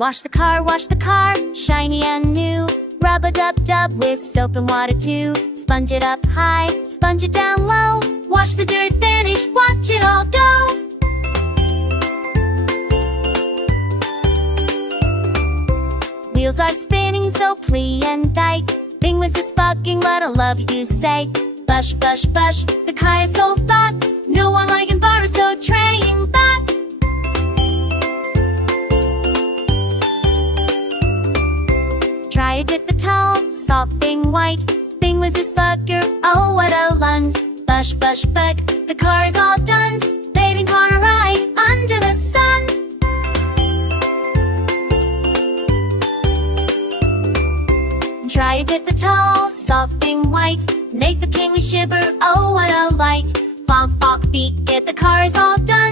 Wash the car, shiny and new. Rub-a-dub-dub with soap and water too. Sponge it up high, sponge it down low. Wash the dirt, finish, watch it all go. Wheels are spinning so plee and dyke. Thing was just bugging but I love you say. Bush, bush, bush, the car is so fat. No one like him borrow so trying back. Try to dip the towel, soft thing white. Thing was a slugger, oh what a lunge. Bush, bush, bug, the car is all done. Bathing car ride under the sun. Try to dip the towel, soft thing white. Make the kingly shiver, oh what a light. Fomp, fomp, beat, get the car is all done.